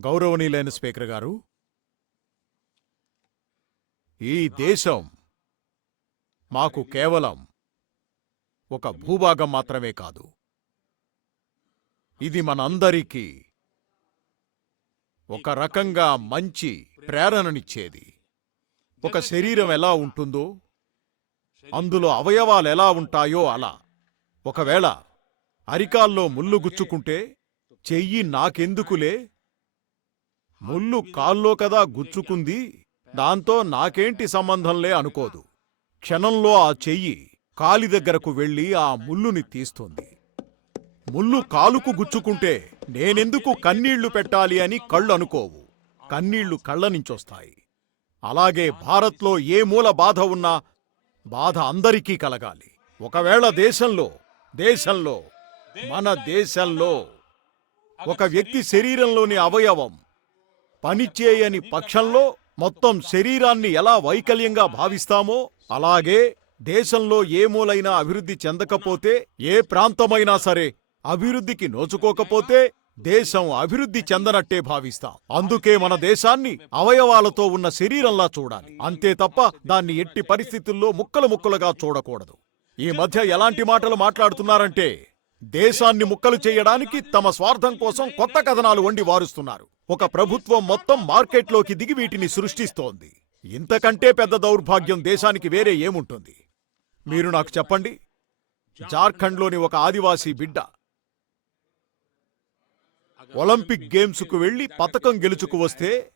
గౌరవనీయులైన స్పీకర్ గారు ఈ దేశం మాకు కేవలం ఒక భూభాగం మాత్రమే కాదు. ఇది మనందరికీ ఒక రకంగా మంచి ప్రేరణనిచ్చేది. ఒక శరీరం ఎలా ఉంటుందో అందులో అవయవాలు ఎలా ఉంటాయో అలా. ఒకవేళ అరికాల్లో ముళ్ళు గుచ్చుకుంటే చెయ్యి నాకెందుకులే? ముళ్ళు కాల్లో కదా గుచ్చుకుంది. దాంతో నాకేంటి సంబంధంలే అనుకోదు. క్షణంలో ఆ చెయ్యి కాలి దగ్గరకు వెళ్ళి ఆ ముల్లుని తీస్తుంది. ముల్లు కాలుకు గుచ్చుకుంటే నేనెందుకు కన్నీళ్ళు పెట్టాలి అని కళ్ళు అనుకోవు. కన్నీళ్ళు కళ్ళ నుంచొస్తాయి. అలాగే భారత్లో ఏ మూల బాధ ఉన్నా బాధ అందరికీ కలగాలి. ఒకవేళ దేశంలో దేశంలో మన దేశంలో ఒక వ్యక్తి శరీరంలోని అవయవం పనిచేయని పక్షంలో మొత్తం శరీరాన్ని ఎలా వైకల్యంగా భావిస్తామో అలాగే దేశంలో ఏ మూలైనా అభివృద్ధి చెందకపోతే ఏ ప్రాంతమైనా సరే అభివృద్ధికి నోచుకోకపోతే దేశం అభివృద్ధి చెందనట్టే భావిస్తాం. అందుకే మన దేశాన్ని అవయవాలతో ఉన్న శరీరంలా చూడాలి. అంతే తప్ప దాన్ని ఎట్టి పరిస్థితుల్లో ముక్కలు ముక్కలుగా చూడకూడదు. ఈ మధ్య ఎలాంటి మాటలు మాట్లాడుతున్నారంటే దేశాన్ని ముక్కలు చేయడానికి తమ స్వార్థం కోసం కొత్త కథనాలు వండి వారుస్తున్నారు. ఒక ప్రభుత్వం మొత్తం మార్కెట్లోకి దిగి వీటిని సృష్టిస్తోంది. ఇంతకంటే పెద్ద దౌర్భాగ్యం దేశానికి వేరే ఏముంటుంది? మీరు నాకు చెప్పండి. జార్ఖండ్లోని ఒక ఆదివాసీ బిడ్డ ఒలింపిక్ గేమ్స్కు వెళ్ళి పతకం గెలుచుకు వస్తే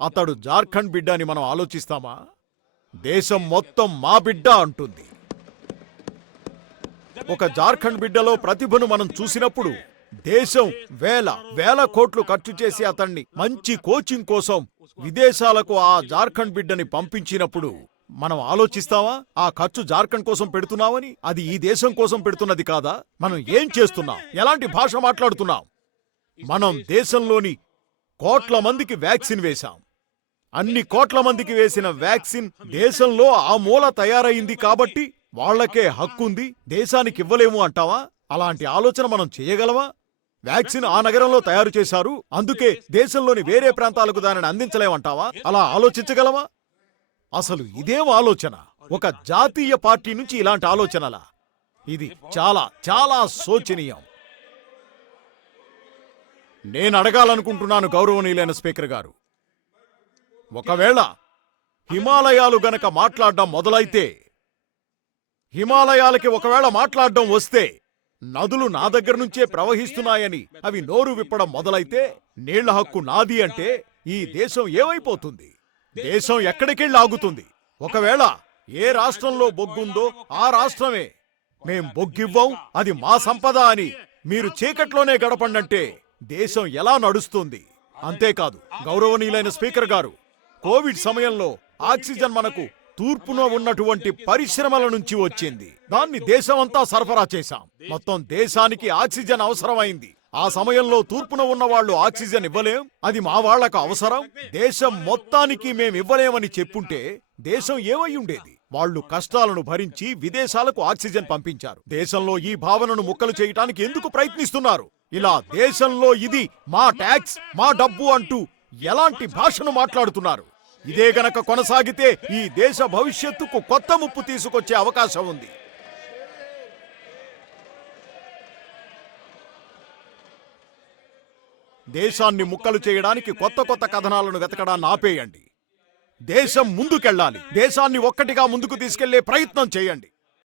అతడు జార్ఖండ్ బిడ్డ అని మనం ఆలోచిస్తామా? దేశం మొత్తం మా బిడ్డ అంటుంది. ఒక జార్ఖండ్ బిడ్డలో ప్రతిభను మనం చూసినప్పుడు దేశం వేల వేల కోట్లు ఖర్చు చేసి అతన్ని మంచి కోచింగ్ కోసం విదేశాలకు ఆ జార్ఖండ్ బిడ్డని పంపించినప్పుడు మనం ఆలోచిస్తావా? ఆ ఖర్చు జార్ఖండ్ కోసం పెడుతున్నామని అది ఈ దేశం కోసం పెడుతున్నది కాదా? మనం ఏం చేస్తున్నాం? ఎలాంటి భాష మాట్లాడుతున్నాం? మనం దేశంలోని కోట్ల మందికి వ్యాక్సిన్ వేశాం. అన్ని కోట్ల మందికి వేసిన వ్యాక్సిన్ దేశంలో ఆ మూల తయారైంది కాబట్టి వాళ్ళకే హక్కుంది దేశానికి ఇవ్వలేము అంటావా? అలాంటి ఆలోచన మనం చేయగలవా? వ్యాక్సిన్ ఆ నగరంలో తయారు చేశారు. అందుకే దేశంలోని వేరే ప్రాంతాలకు దానిని అందించలేమంటావా? అలా ఆలోచించగలవా? అసలు ఇదేం ఆలోచన. ఒక జాతీయ పార్టీ నుంచి ఇలాంటి ఆలోచనలా. ఇది చాలా చాలా శోచనీయం. నేను అడగాలనుకుంటున్నాను గౌరవనీయులైన స్పీకర్ గారు. ఒకవేళ హిమాలయాలు గనక మాట్లాడడం మొదలైతే హిమాలయాలకి ఒకవేళ మాట్లాడడం వస్తే నదులు నా దగ్గర నుంచే ప్రవహిస్తున్నాయని అవి నోరు విప్పడం మొదలైతే నీళ్ళ హక్కు నాది అంటే ఈ దేశం ఏమైపోతుంది? దేశం ఎక్కడికెళ్ళి ఆగుతుంది ఒకవేళ ఏ రాష్ట్రంలో బొగ్గుందో ఆ రాష్ట్రమే. మేం బొగ్గివ్వం అది మా సంపద అని మీరు చీకట్లోనే గడపండంటే దేశం ఎలా నడుస్తుంది? అంతేకాదు గౌరవనీయులైన స్పీకర్ గారు కోవిడ్ సమయంలో ఆక్సిజన్ మనకు తూర్పున ఉన్నటువంటి పరిశ్రమల నుంచి వచ్చింది. దాన్ని దేశమంతా సరఫరా చేశాం. మొత్తం దేశానికి ఆక్సిజన్ అవసరమైంది. ఆ సమయంలో తూర్పున ఉన్న వాళ్ళు ఆక్సిజన్ ఇవ్వలేం. అది మా వాళ్ళకు అవసరం. దేశం మొత్తానికి మేం ఇవ్వలేమని చెప్పుంటే దేశం ఏమై ఉండేది? వాళ్ళు కష్టాలను భరించి విదేశాలకు ఆక్సిజన్ పంపించారు. దేశంలో ఈ భావనను ముక్కలు చేయటానికి ఎందుకు ప్రయత్నిస్తున్నారు? ఇలా దేశంలో ఇది మా ట్యాక్స్ మా డబ్బు అంటూ ఎలాంటి భాషను మాట్లాడుతున్నారు? ఇదే గనక కొనసాగితే ఈ దేశ భవిష్యత్తుకు కొత్త ముప్పు తీసుకొచ్చే అవకాశం ఉంది. దేశాన్ని ముక్కలు చేయడానికి కొత్త కొత్త కథనాలను వెతకడాన్ని ఆపేయండి. దేశం ముందుకెళ్ళాలి. దేశాన్ని ఒక్కటిగా ముందుకు తీసుకెళ్ళే ప్రయత్నం చేయండి.